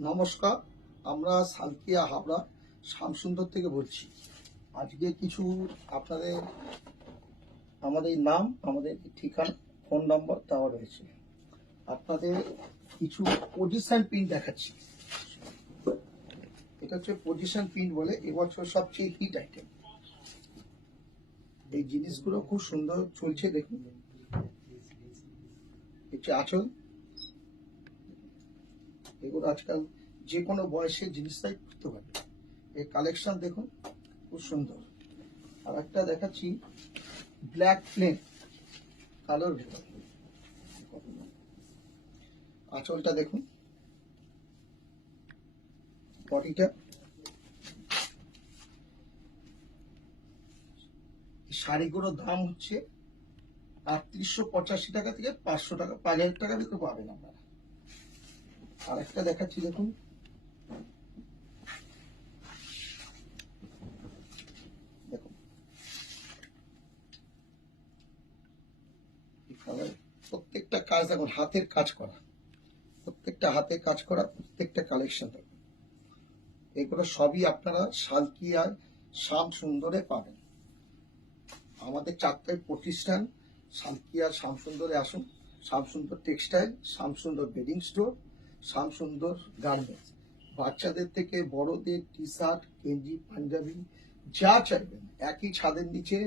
নমস্কার, আমরা সালকিয়া হাবড়া শ্যামসুন্দর থেকে বলছি। আজকে কিছু আপনাদের আমাদের নাম, আমাদের ঠিকানা, ফোন নাম্বার দেওয়া রয়েছে। আপনাদের কিছু পজিশন পিন দেখাচ্ছি। এটা হচ্ছে পজিশন পিন বলে, এবছর সবচেয়ে হিট আইটেম। এই জিনিসগুলো খুব সুন্দর চলছে, দেখুন। হচ্ছে আঁচল, এগুলো আজকাল যে কোনো বয়সের জিনিসটাই করতে পারবে। এই কালেকশন দেখুন, খুব সুন্দর। আর একটা দেখাচ্ছি ব্ল্যাক প্লেন কালোর ভেতর, আঁচলটা দেখুন, বডিটা। শাড়িগুলোর দাম হচ্ছে ৩৮৮৫ টাকা থেকে ৫০০ টাকা, ৫০০০ টাকার ভিতরে পাবেন আপনারা। আর একটা দেখাচ্ছি দেখুন, দেখুন প্রত্যেকটা কাজ দেখুন, হাতের কাজ করা, প্রত্যেকটা হাতে কাজ করা, প্রত্যেকটা কালেকশন দেখুন। এগুলো সবই আপনারা সালকিয়ায় শ্যামসুন্দরে পাবেন। আমাদের ৪টায় প্রতিষ্ঠান, সালকিয়া শ্যামসুন্দরে আসুন। Shyamsundar textile, Shyamsundar bedding store, Shyamsundar garments. বাচ্চাদের থেকে বড়দের টি শার্ট, গেঞ্জি, পাঞ্জাবি যা চাইবেন একই ছাদের নিচে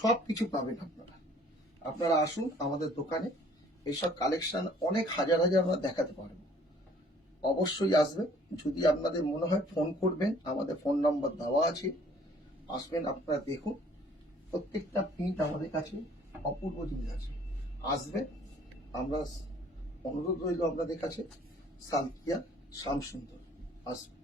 সব কিছু পাবেন আপনারা। আপনারা আসুন আমাদের দোকানে, এইসব কালেকশন অনেক হাজার হাজার আমরা দেখাতে পারবো। অবশ্যই আসবেন। যদি আপনাদের মনে হয় ফোন করবেন, আমাদের ফোন নাম্বার দেওয়া আছে। আসবেন, আপনারা দেখুন। প্রত্যেকটা প্রিন্ট আমাদের কাছে অপূর্ব জিনিস আছে। আসবেন, আমরা অনুরোধ রইল আপনাদের কাছে, সালকিয়া শ্যামসুন্দর আসবেন।